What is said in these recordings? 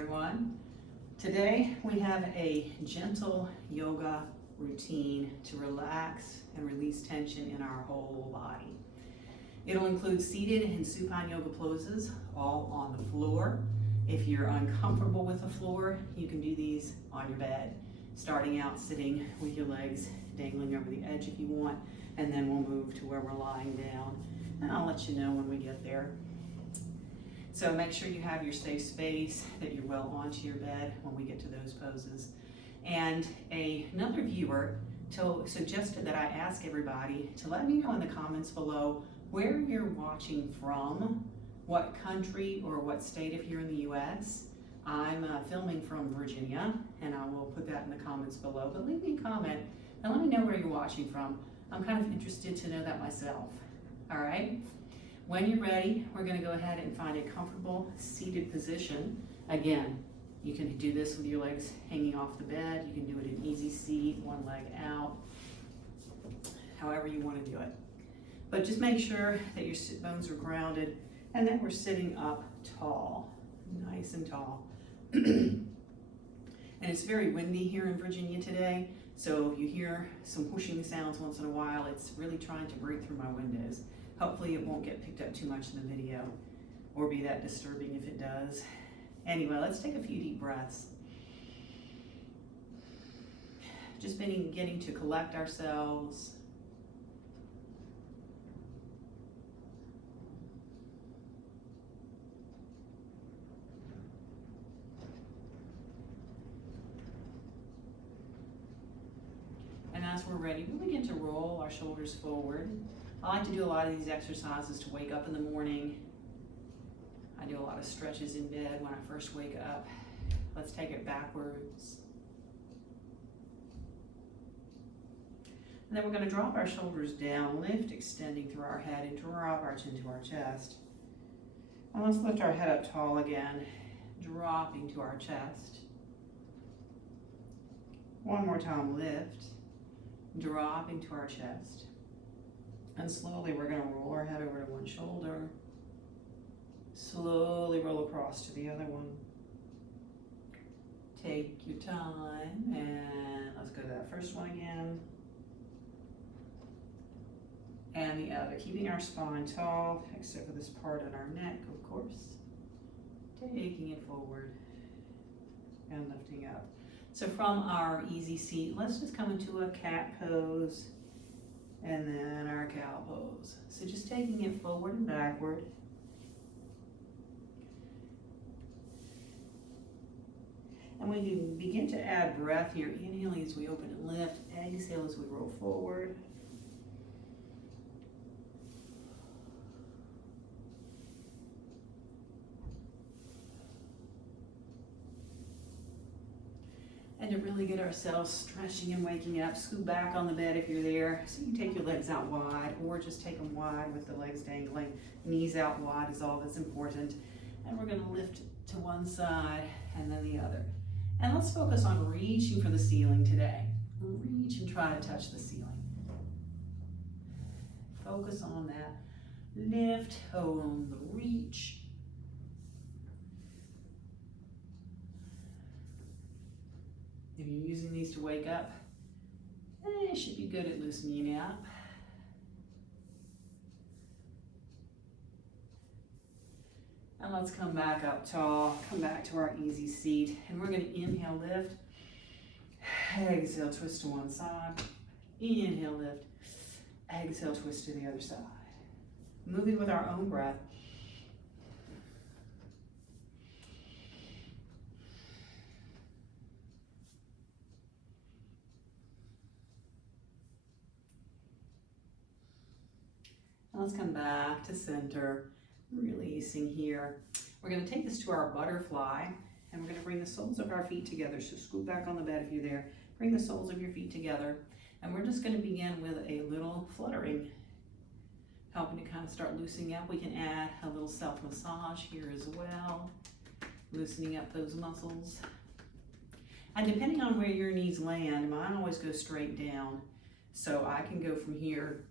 everyone. Today we have a gentle yoga routine to relax and release tension in our whole body. It'll include seated and supine yoga poses, all on the floor. If you're uncomfortable with the floor, you can do these on your bed, starting out sitting with your legs dangling over the edge if you want, and then we'll move to where we're lying down, and I'll let you know when we get there. So make sure you have your safe space, that you're well onto your bed when we get to those poses. And another viewer suggested that I ask everybody to let me know in the comments below where you're watching from, what country or what state if you're in the US. I'm filming from Virginia, and I will put that in the comments below, but leave me a comment and let me know where you're watching from. I'm kind of interested to know that myself, all right? When you're ready, we're gonna go ahead and find a comfortable seated position. Again, you can do this with your legs hanging off the bed. You can do it in easy seat, one leg out, however you wanna do it. But just make sure that your sit bones are grounded and that we're sitting up tall, nice and tall. And it's very windy here in Virginia today, so if you hear some whooshing sounds once in a while, it's really trying to break through my windows. Hopefully it won't get picked up too much in the video or be that disturbing if it does. Anyway, let's take a few deep breaths. Just beginning to collect ourselves. And as we're ready, we'll begin to roll our shoulders forward. I like to do a lot of these exercises to wake up in the morning. I do a lot of stretches in bed when I first wake up. Let's take it backwards. And then we're going to drop our shoulders down, lift, extending through our head, and drop our chin to our chest. And let's lift our head up tall again, dropping to our chest. One more time, lift, dropping to our chest. And slowly we're going to roll our head over to one shoulder. Slowly roll across to the other one. Take your time, and let's go to that first one again. And the other, keeping our spine tall, except for this part on our neck, of course. Taking it forward and lifting up. So from our easy seat, let's just come into a cat pose. And then our cow pose. So just taking it forward and backward. And when you begin to add breath here, inhaling as we open and lift, exhale as we roll forward. And to really get ourselves stretching and waking up, scoot back on the bed if you're there. So you take your legs out wide, or just take them wide with the legs dangling. Knees out wide is all that's important. And we're gonna lift to one side and then the other. And let's focus on reaching for the ceiling today. Reach and try to touch the ceiling. Focus on that. Lift, on the reach. If you're using these to wake up, you should be good at loosening up. And let's come back up tall, come back to our easy seat, and we're going to inhale, lift, exhale, twist to one side, inhale, lift, exhale, twist to the other side. Moving with our own breath. Let's come back to center, releasing here. We're going to take this to our butterfly, and we're going to bring the soles of our feet together. So scoot back on the bed if you're there. Bring the soles of your feet together, and we're just going to begin with a little fluttering, helping to kind of start loosening up. We can add a little self-massage here as well, loosening up those muscles. And depending on where your knees land, mine always go straight down, so I can go from here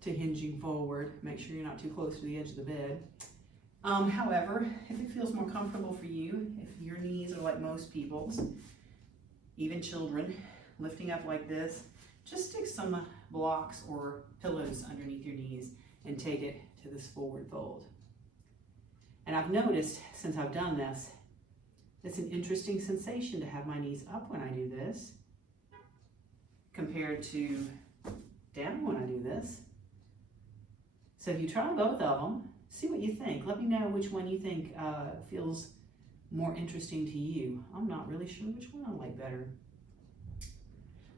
to hinging forward. Make sure you're not too close to the edge of the bed. However, if it feels more comfortable for you, if your knees are like most people's, even children, lifting up like this, just stick some blocks or pillows underneath your knees and take it to this forward fold. And I've noticed since I've done this, it's an interesting sensation to have my knees up when I do this compared to down when I do this. So if you try both of them, see what you think. Let me know which one you think feels more interesting to you. I'm not really sure which one I like better.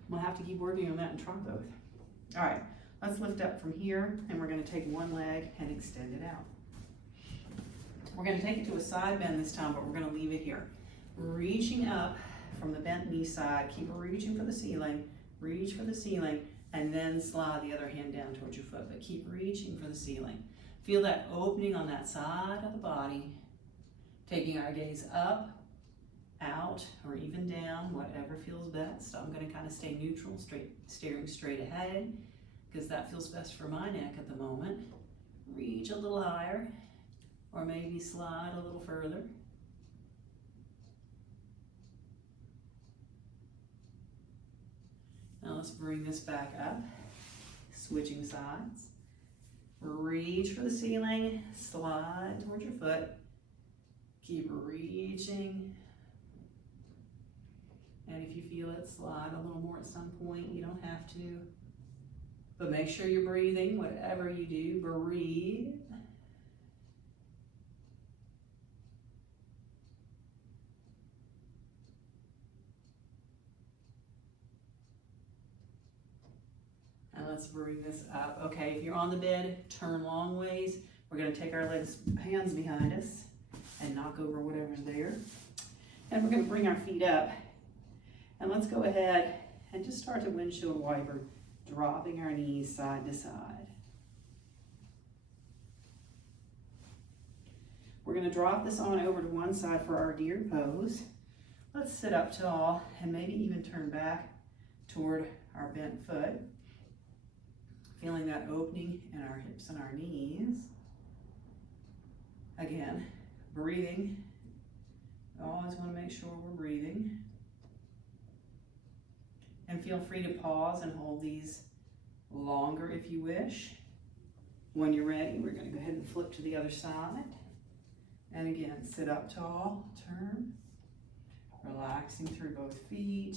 We'll have to keep working on that and try both. All right, let's lift up from here, and we're gonna take one leg and extend it out. We're gonna take it to a side bend this time, but we're gonna leave it here. Reaching up from the bent knee side, keep reaching for the ceiling, reach for the ceiling, and then slide the other hand down towards your foot, but keep reaching for the ceiling. Feel that opening on that side of the body, taking our gaze up, out, or even down, whatever feels best. I'm gonna kind of stay neutral, staring straight ahead, because that feels best for my neck at the moment. Reach a little higher, or maybe slide a little further. Now let's bring this back up, switching sides. Reach for the ceiling, slide towards your foot. Keep reaching. And if you feel it, slide a little more at some point. You don't have to. But make sure you're breathing, whatever you do, breathe. And let's bring this up. Okay, if you're on the bed, turn long ways. We're gonna take our hands behind us and knock over whatever's there. And we're gonna bring our feet up. And let's go ahead and just start to windshield wiper, dropping our knees side to side. We're gonna drop this on over to one side for our deer pose. Let's sit up tall and maybe even turn back toward our bent foot. Feeling that opening in our hips and our knees. Again, breathing. Always want to make sure we're breathing. And feel free to pause and hold these longer if you wish. When you're ready, we're going to go ahead and flip to the other side. And again, sit up tall, turn, relaxing through both feet.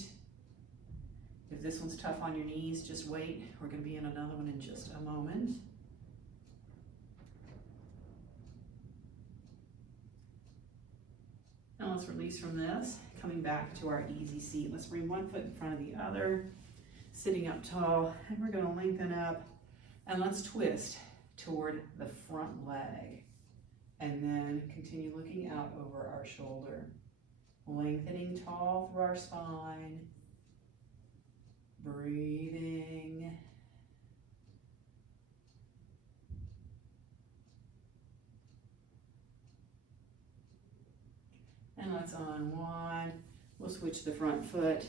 If this one's tough on your knees, just wait. We're going to be in another one in just a moment. Now let's release from this, coming back to our easy seat. Let's bring one foot in front of the other, sitting up tall, and we're going to lengthen up. And let's twist toward the front leg. And then continue looking out over our shoulder. Lengthening tall through our spine. Breathing. And let's unwind. We'll switch the front foot,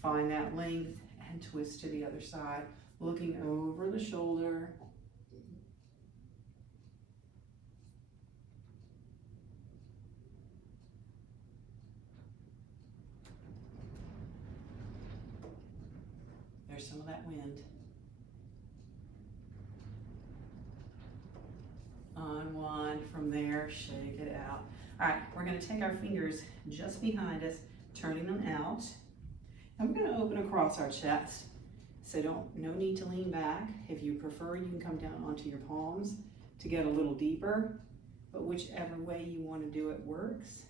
find that length, and twist to the other side, looking over the shoulder. There's some of that wind. Unwind from there, shake it out. All right, we're gonna take our fingers just behind us, turning them out. And we're gonna open across our chest. So no need to lean back. If you prefer, you can come down onto your palms to get a little deeper, but whichever way you wanna do it works.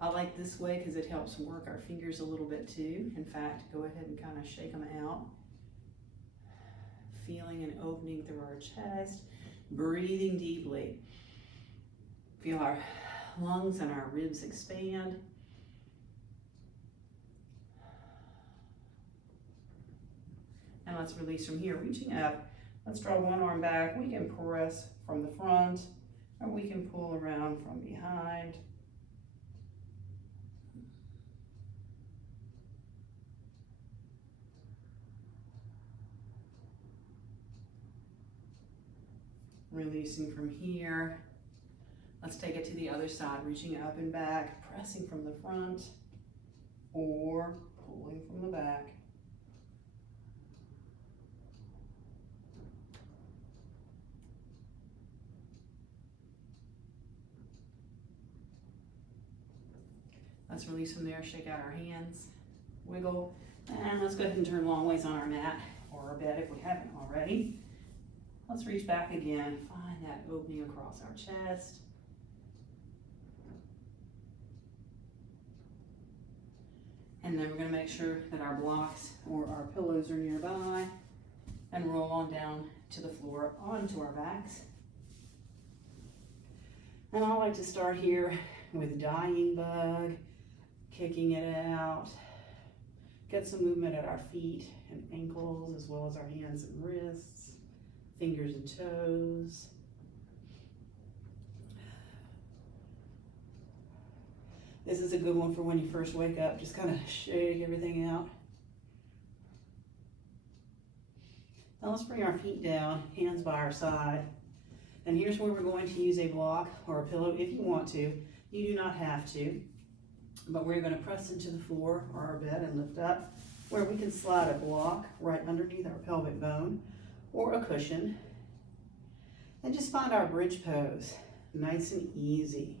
I like this way because it helps work our fingers a little bit too. In fact, go ahead and kind of shake them out. Feeling an opening through our chest, breathing deeply. Feel our lungs and our ribs expand. And let's release from here, reaching up. Let's draw one arm back. We can press from the front, or we can pull around from behind. Releasing from here. Let's take it to the other side, reaching up and back, pressing from the front or pulling from the back. Let's release from there, shake out our hands, wiggle, and let's go ahead and turn long ways on our mat or our bed if we haven't already. Let's reach back again, find that opening across our chest. And then we're going to make sure that our blocks or our pillows are nearby and roll on down to the floor onto our backs. And I like to start here with Dying Bug, kicking it out. Get some movement at our feet and ankles, as well as our hands and wrists, fingers and toes. This is a good one for when you first wake up. Just kind of shake everything out. Now let's bring our feet down, hands by our side. And here's where we're going to use a block or a pillow if you want to. You do not have to. But we're going to press into the floor or our bed and lift up, where we can slide a block right underneath our pelvic bone or a cushion. And just find our bridge pose, nice and easy.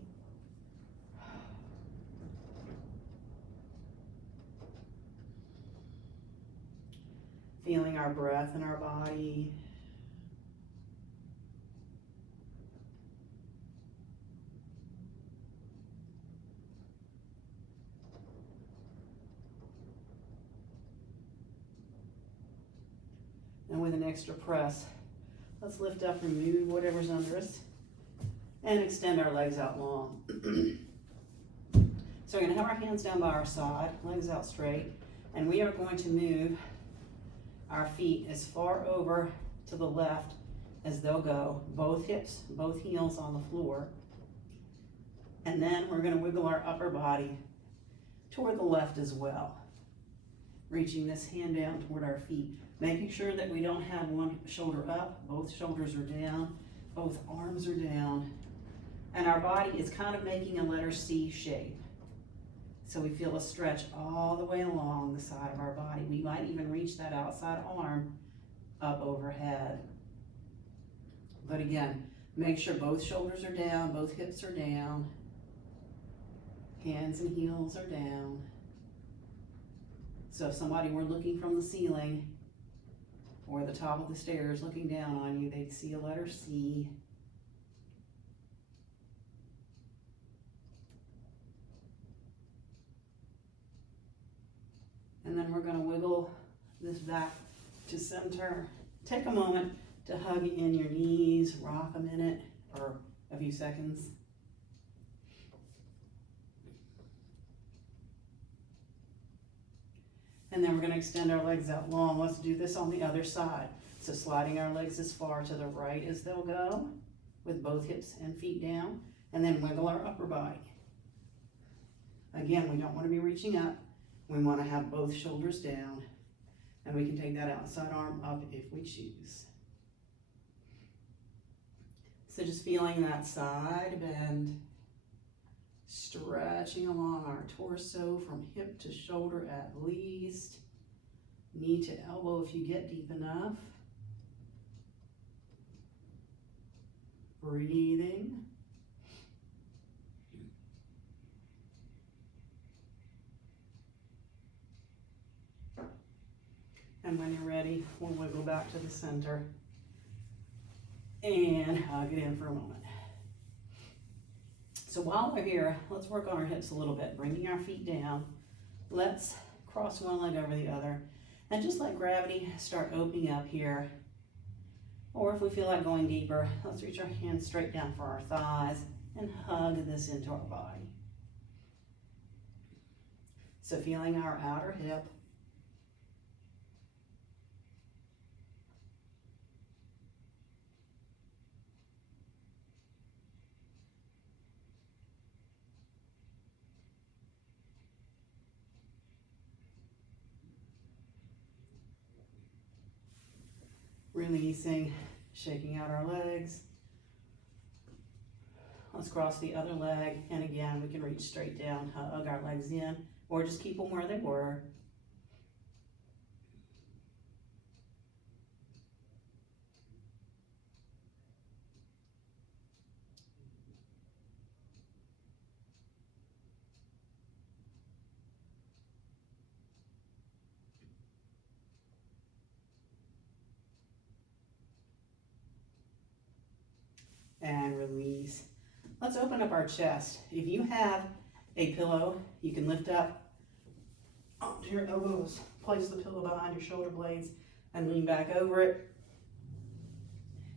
Feeling our breath in our body. And with an extra press, let's lift up, remove whatever's under us, and extend our legs out long. So we're going to have our hands down by our side, legs out straight, and we are going to move our feet as far over to the left as they'll go, both hips, both heels on the floor. And then we're going to wiggle our upper body toward the left as well, reaching this hand down toward our feet, making sure that we don't have one shoulder up, both shoulders are down, both arms are down, and our body is kind of making a letter C shape. So we feel a stretch all the way along the side of our body. We might even reach that outside arm up overhead. But again, make sure both shoulders are down, both hips are down, hands and heels are down. So if somebody were looking from the ceiling or the top of the stairs looking down on you, they'd see a letter C. And then we're going to wiggle this back to center. Take a moment to hug in your knees, rock a minute or a few seconds. And then we're going to extend our legs out long. Let's do this on the other side. So sliding our legs as far to the right as they'll go, with both hips and feet down, and then wiggle our upper body. Again, we don't want to be reaching up. We want to have both shoulders down, and we can take that outside arm up if we choose. So just feeling that side bend, stretching along our torso from hip to shoulder at least, knee to elbow if you get deep enough. Breathing. And when you're ready, we'll wiggle back to the center and hug it in for a moment. So while we're here, let's work on our hips a little bit, bringing our feet down. Let's cross one leg over the other and just let gravity start opening up here. Or if we feel like going deeper, let's reach our hands straight down for our thighs and hug this into our body. So feeling our outer hip. Releasing, shaking out our legs. Let's cross the other leg, and again, we can reach straight down, hug our legs in, or just keep them where they were. And release. Let's open up our chest. If you have a pillow, you can lift up onto your elbows, place the pillow behind your shoulder blades, and lean back over it.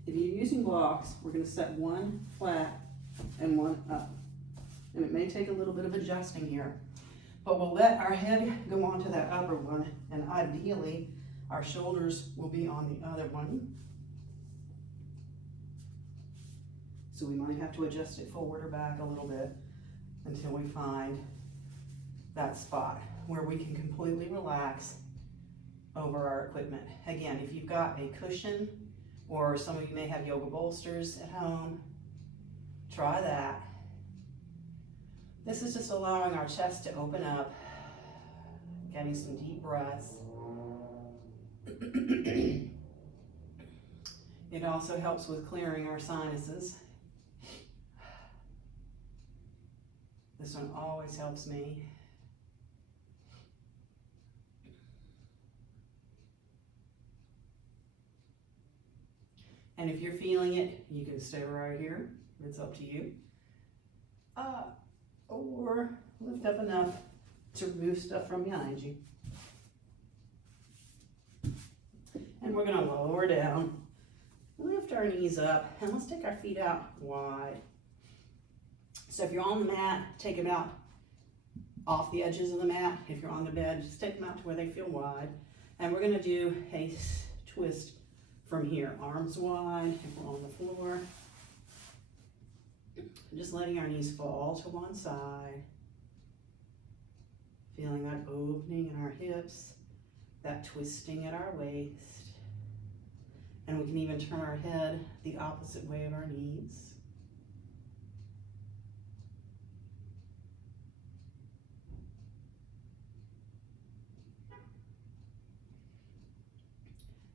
If you're using blocks, we're going to set one flat and one up. And it may take a little bit of adjusting here, but we'll let our head go onto that upper one, and ideally, our shoulders will be on the other one. So we might have to adjust it forward or back a little bit until we find that spot where we can completely relax over our equipment. Again, if you've got a cushion, or some of you may have yoga bolsters at home, try that. This is just allowing our chest to open up, getting some deep breaths. It also helps with clearing our sinuses. This one always helps me. And if you're feeling it, you can stay right here. It's up to you. Or lift up enough to remove stuff from behind you. And we're gonna lower down, lift our knees up, and let's take our feet out wide. So if you're on the mat, take them out off the edges of the mat. If you're on the bed, just take them out to where they feel wide. And we're gonna do a twist from here, arms wide, if we're on the floor. Just letting our knees fall to one side. Feeling that opening in our hips, that twisting at our waist. And we can even turn our head the opposite way of our knees.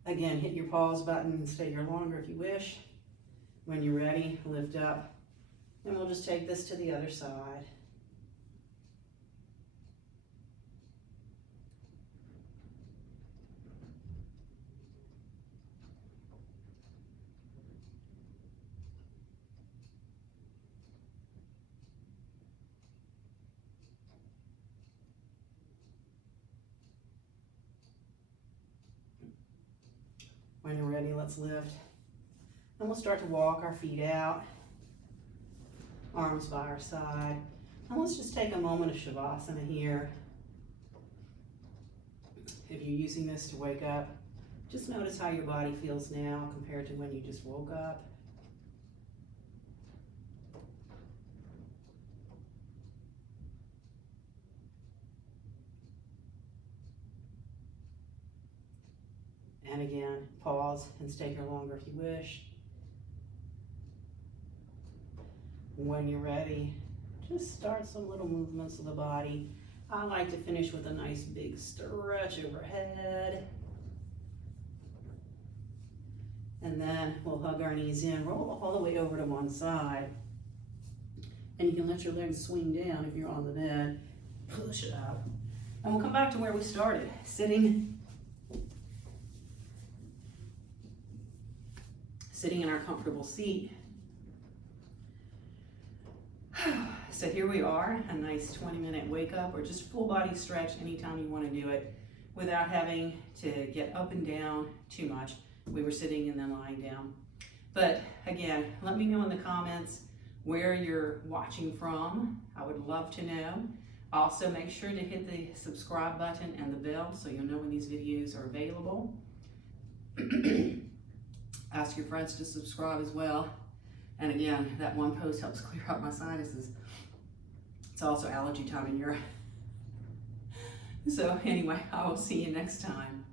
Again, hit your pause button and stay here longer if you wish. When you're ready, lift up. And we'll just take this to the other side. When you're ready, let's lift. And we'll start to walk our feet out, arms by our side. And let's just take a moment of Shavasana here. If you're using this to wake up, just notice how your body feels now compared to when you just woke up. And again, pause and stay here longer if you wish. When you're ready, just start some little movements of the body. I like to finish with a nice big stretch overhead. And then we'll hug our knees in, roll all the way over to one side. And you can let your legs swing down if you're on the bed. Push it up. And we'll come back to where we started, sitting in our comfortable seat. So here we are, a nice 20-minute wake up or just full body stretch anytime you want to do it without having to get up and down too much. We were sitting and then lying down. But again, let me know in the comments where you're watching from. I would love to know. Also, make sure to hit the subscribe button and the bell so you'll know when these videos are available. Ask your friends to subscribe as well. And again, that one post helps clear out my sinuses. It's also allergy time in Europe. So anyway, I will see you next time.